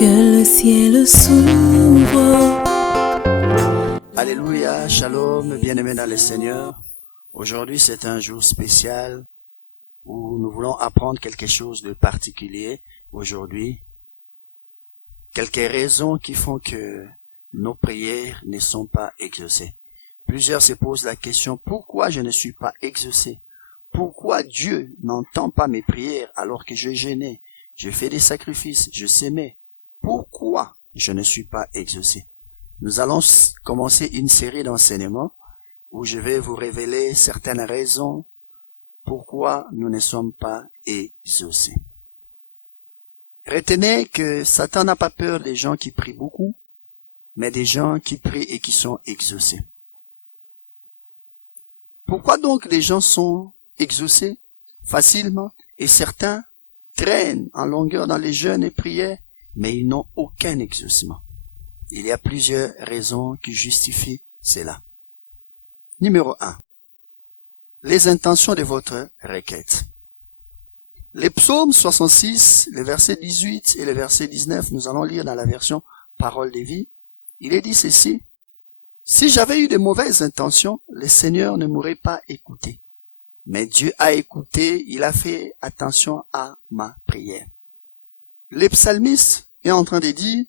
Que le ciel s'ouvre. Alléluia, shalom, bien-aimés dans le Seigneur. Aujourd'hui, c'est un jour spécial où nous voulons apprendre quelque chose de particulier aujourd'hui. Quelques raisons qui font que nos prières ne sont pas exaucées. Plusieurs se posent la question, pourquoi je ne suis pas exaucé? Pourquoi Dieu n'entend pas mes prières alors que je jeûnais, je fais des sacrifices, je s'aimais? Pourquoi je ne suis pas exaucé? Nous allons commencer une série d'enseignements où je vais vous révéler certaines raisons pourquoi nous ne sommes pas exaucés. Retenez que Satan n'a pas peur des gens qui prient beaucoup, mais des gens qui prient et qui sont exaucés. Pourquoi donc les gens sont exaucés facilement et certains traînent en longueur dans les jeûnes et prières, mais ils n'ont aucun exaucement? Il y a plusieurs raisons qui justifient cela. Numéro 1. Les intentions de votre requête. Les psaumes 66, les versets 18 et les versets 19, nous allons lire dans la version Parole de vie. Il est dit ceci: si j'avais eu de mauvaises intentions, le Seigneur ne m'aurait pas écouté. Mais Dieu a écouté, il a fait attention à ma prière. Le psalmiste est en train de dire,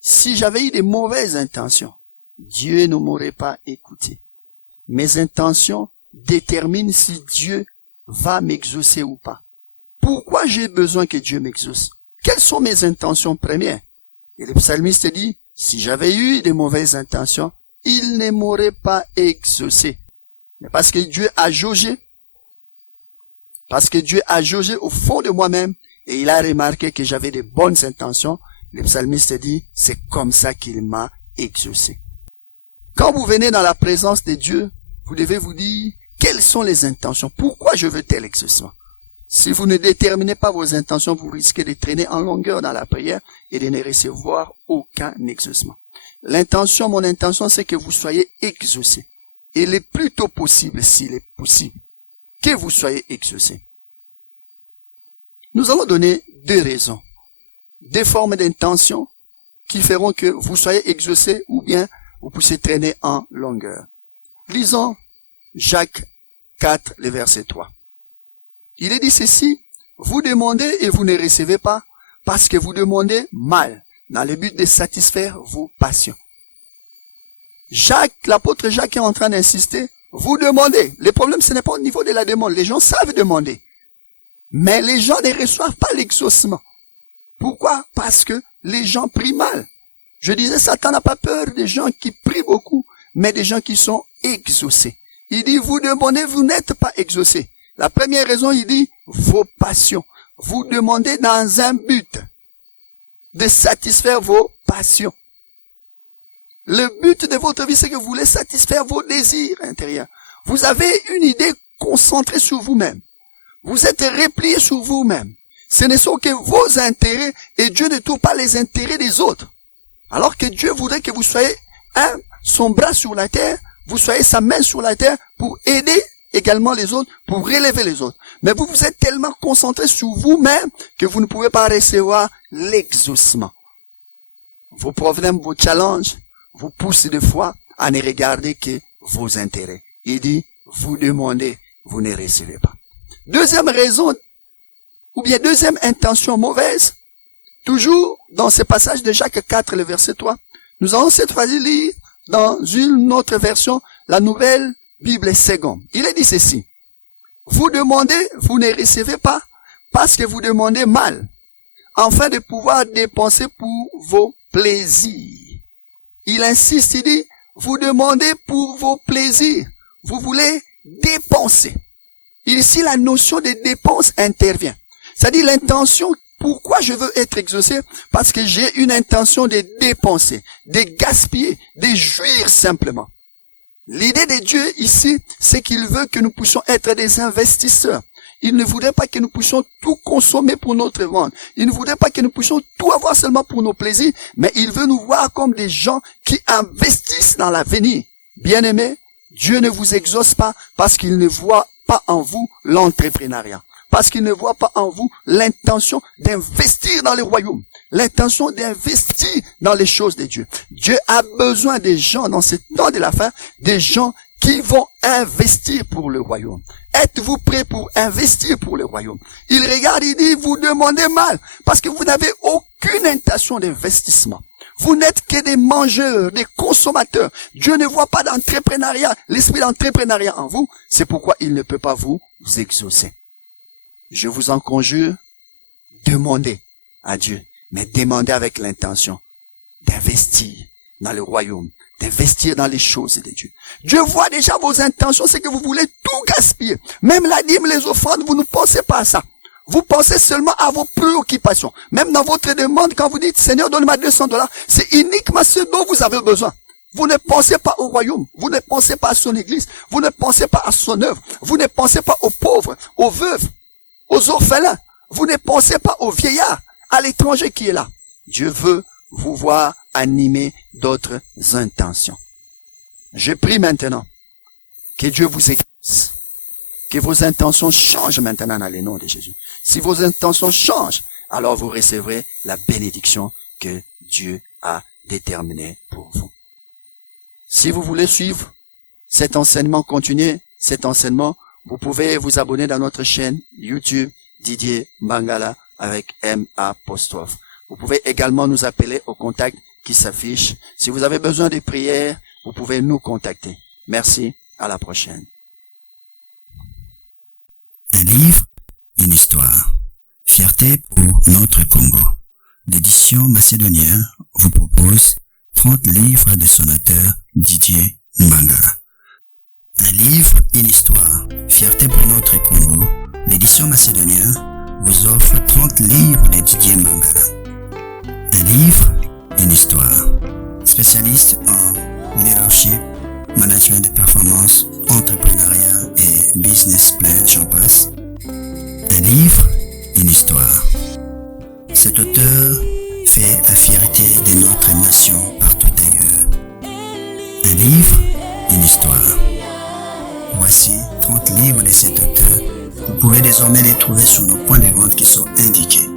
si j'avais eu de mauvaises intentions, Dieu ne m'aurait pas écouté. Mes intentions déterminent si Dieu va m'exaucer ou pas. Pourquoi j'ai besoin que Dieu m'exauce? Quelles sont mes intentions premières? Et le psalmiste dit, si j'avais eu de mauvaises intentions, il ne m'aurait pas exaucé. Mais parce que Dieu a jaugé au fond de moi-même et il a remarqué que j'avais de bonnes intentions, le psalmiste dit, c'est comme ça qu'il m'a exaucé. Quand vous venez dans la présence de Dieu, vous devez vous dire, quelles sont les intentions? Pourquoi je veux tel exaucement? Si vous ne déterminez pas vos intentions, vous risquez de traîner en longueur dans la prière et de ne recevoir aucun exaucement. Mon intention, c'est que vous soyez exaucés. Et le plus tôt possible, s'il est possible, que vous soyez exaucés. Nous allons donner deux raisons, deux formes d'intention qui feront que vous soyez exaucés ou bien vous puissiez traîner en longueur. Lisons Jacques 4, le verset 3. Il est dit ceci, vous demandez et vous ne recevez pas parce que vous demandez mal, dans le but de satisfaire vos passions. L'apôtre Jacques est en train d'insister, vous demandez. Le problème, ce n'est pas au niveau de la demande. Les gens savent demander. Mais les gens ne reçoivent pas l'exaucement. Pourquoi? Parce que les gens prient mal. Je disais, Satan n'a pas peur des gens qui prient beaucoup, mais des gens qui sont exaucés. Il dit, vous demandez, vous n'êtes pas exaucés. La première raison, il dit, vos passions. Vous demandez dans un but de satisfaire vos passions. Le but de votre vie, c'est que vous voulez satisfaire vos désirs intérieurs. Vous avez une idée concentrée sur vous-même. Vous êtes replié sur vous-même. Ce ne sont que vos intérêts et Dieu ne trouve pas les intérêts des autres. Alors que Dieu voudrait que vous soyez son bras sur la terre, vous soyez sa main sur la terre pour aider également les autres, pour relever les autres. Mais vous êtes tellement concentré sur vous-même que vous ne pouvez pas recevoir l'exaucement. Vos problèmes, vos challenges vous poussent des fois à ne regarder que vos intérêts. Il dit, vous demandez, vous ne recevez pas. Deuxième raison, ou bien deuxième intention mauvaise, toujours dans ce passage de Jacques 4, le verset 3, nous allons cette fois lire dans une autre version, la nouvelle Bible seconde. Il est dit ceci, vous demandez, vous ne recevez pas, parce que vous demandez mal, afin de pouvoir dépenser pour vos plaisirs. Il insiste, il dit, vous demandez pour vos plaisirs, vous voulez dépenser. Ici, la notion de dépense intervient. C'est-à-dire l'intention, pourquoi je veux être exaucé? Parce que j'ai une intention de dépenser, de gaspiller, de jouir simplement. L'idée de Dieu ici, c'est qu'il veut que nous puissions être des investisseurs. Il ne voudrait pas que nous puissions tout consommer pour notre vente. Il ne voudrait pas que nous puissions tout avoir seulement pour nos plaisirs, mais il veut nous voir comme des gens qui investissent dans l'avenir. Bien-aimés, Dieu ne vous exauce pas parce qu'il ne voit pas en vous l'entrepreneuriat. parce qu'il ne voit pas en vous l'intention d'investir dans le royaume, l'intention d'investir dans les choses de Dieu. Dieu a besoin des gens dans ce temps de la fin, des gens qui vont investir pour le royaume. Êtes-vous prêts pour investir pour le royaume? Il regarde, il dit, vous demandez mal, parce que vous n'avez aucune intention d'investissement. Vous n'êtes que des mangeurs, des consommateurs. Dieu ne voit pas d'entrepreneuriat, l'esprit d'entrepreneuriat en vous. C'est pourquoi il ne peut pas vous exaucer. Je vous en conjure, demandez à Dieu, mais demandez avec l'intention d'investir dans le royaume, d'investir dans les choses de Dieu. Dieu voit déjà vos intentions, c'est que vous voulez tout gaspiller. Même la dîme, les offrandes, vous ne pensez pas à ça. Vous pensez seulement à vos préoccupations. Même dans votre demande, quand vous dites, Seigneur, donne-moi $200, c'est uniquement ce dont vous avez besoin. Vous ne pensez pas au royaume. Vous ne pensez pas à son église. Vous ne pensez pas à son œuvre. Vous ne pensez pas aux pauvres, aux veuves, aux orphelins. Vous ne pensez pas aux vieillards, à l'étranger qui est là. Dieu veut vous voir animer d'autres intentions. Je prie maintenant que Dieu vous exauce. Que vos intentions changent maintenant dans le nom de Jésus. Si vos intentions changent, alors vous recevrez la bénédiction que Dieu a déterminée pour vous. Si vous voulez suivre cet enseignement, continuer cet enseignement, vous pouvez vous abonner dans notre chaîne YouTube Didier Mangala avec M apostrophe. Vous pouvez également nous appeler au contact qui s'affiche. Si vous avez besoin de prières, vous pouvez nous contacter. Merci, à la prochaine. Un livre, une histoire. Fierté pour notre Congo. L'édition macédonien vous propose 30 livres de son auteur Didier Mangala. Un livre, une histoire. Fierté pour notre Congo. L'édition macédonien vous offre 30 livres de Didier Mangala. Un livre, une histoire. Spécialiste en leadership, management de performance, entrepreneuriat et business plan, j'en passe. Un livre, une histoire. Cet auteur fait la fierté de notre nation partout ailleurs. Un livre, une histoire. Voici 30 livres de cet auteur. Vous pouvez désormais les trouver sur nos points de vente qui sont indiqués.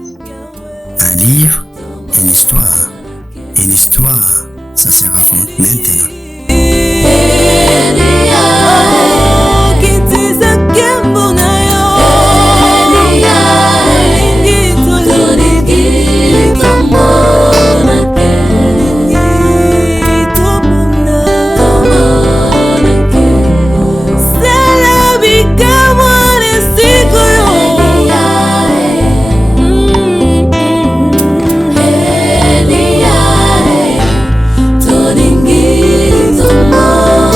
Un livre, une histoire. Une histoire, ça se raconte maintenant. Toningi, tomorrow.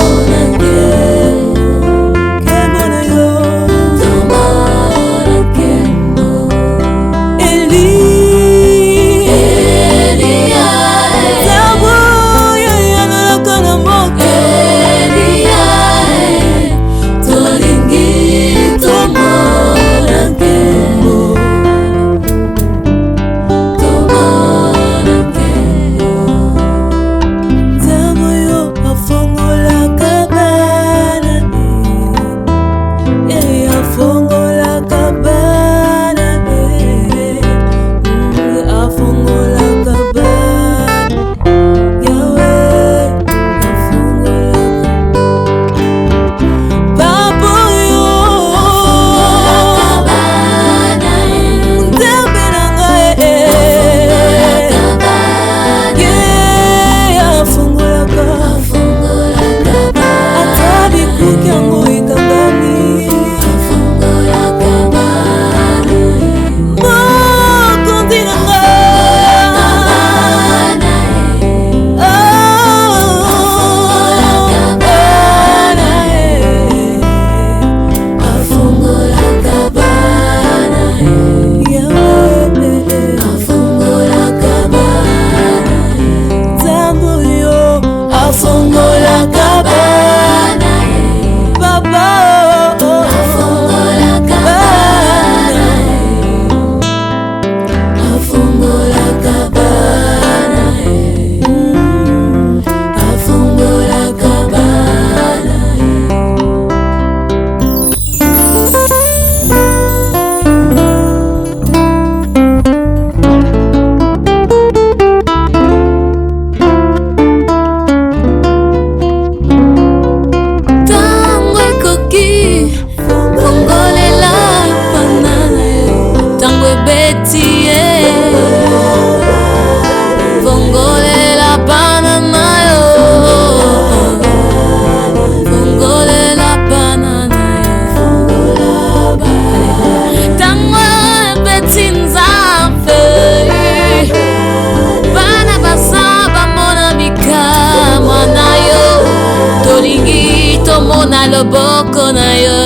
loboko na yo.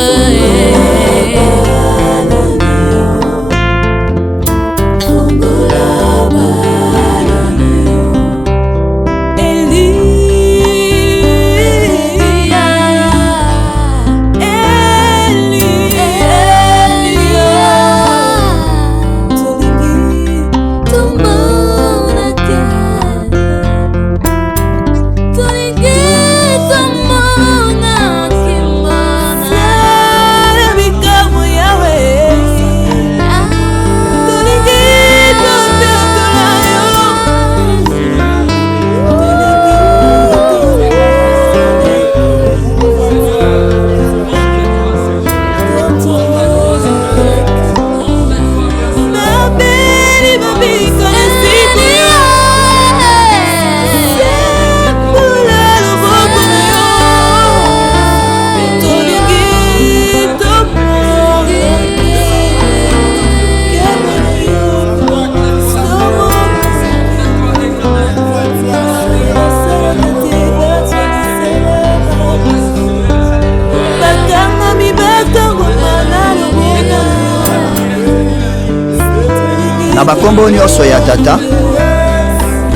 Na bakombo nyonso ya tata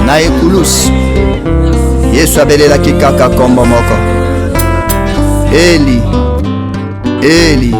na ekulusu Yesu abelelaki kaka kombo moko: Eli, Eli,